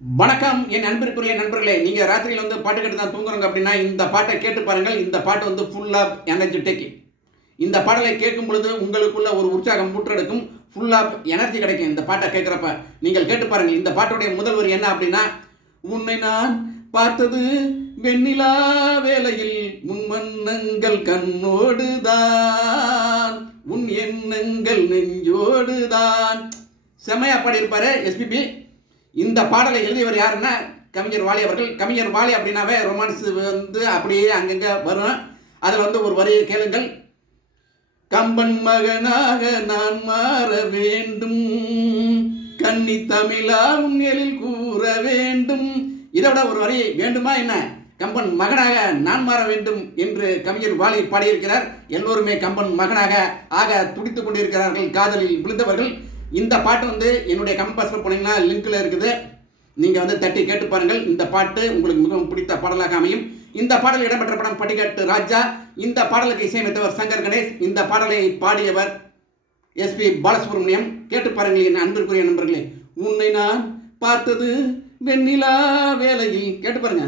வணக்கம் என் அன்பிற்குரிய நண்பர்களே. நீங்க ராத்திரியில வந்து பாட்டு கேட்டு தான் தூங்குறங்க அப்படின்னா இந்த பாட்டை கேட்டு பாருங்கள். இந்த பாட்டு வந்து ஃபுல் ஆஃப் எனர்ஜெட்டிக். இந்த பாடலை கேட்கும் பொழுது உங்களுக்குள்ள ஒரு உற்சாகம் ஊற்றெடுக்கும். ஃபுல் ஆஃப் எனர்ஜி கிடைக்கும் இந்த பாட்டை கேட்கிறப்ப. நீங்கள் கேட்டு பாருங்கள். இந்த பாட்டுடைய முதல் வரி என்ன அப்படின்னா, உன்னை நான் பார்த்தது வெண்ணிலா வேளையில் முன்வண்ணங்கள் கண்ணோடுதான், உன் எண்ணங்கள் நெஞ்சோடுதான். செம்மையா பாடியிருப்பாரு எஸ்பிபி. இந்த பாடலை எழுதியவர் யாருன்னா கவிஞர் வாலி அவர்கள். கவிஞர் வாலி அப்படின்னாவே ரொமான்ஸ் வந்து அப்படியே அங்கங்கே வரும். அதில் வந்து ஒரு வரியை கேளுங்கள். கம்பன் மகனாக நான் மாற வேண்டும், கன்னி தமிழால் எழில் கூற வேண்டும். இதோட ஒரு வரி வேண்டுமா என்ன? கம்பன் மகனாக நான் மாற வேண்டும் என்று கவிஞர் வாலி பாடியிருக்கிறார். எல்லோருமே கம்பன் மகனாக ஆக துடித்துக் கொண்டிருக்கிறார்கள், காதலில் விழுந்தவர்கள். இந்த பாட்டு வந்து என்னுடைய கம்பஸில் போனீங்கன்னா லிங்க்ல இருக்குது. நீங்கள் வந்து தட்டி கேட்டு பாருங்கள். இந்த பாட்டு உங்களுக்கு மிகவும் பிடித்த பாடலாக அமையும். இந்த பாடல் இடம்பெற்ற படம் பட்டிக்காட்டு ராஜா. இந்த பாடலுக்கு இசையமைத்தவர் சங்கர் கணேஷ். இந்த பாடலை பாடியவர் எஸ்பி பாலசுப்ரமணியம். கேட்டு பாருங்கள் என் அன்பிற்குரிய நண்பர்களே. உன்னை நான் பார்த்தது வெண்ணிலா வேளையில். கேட்டு பாருங்க.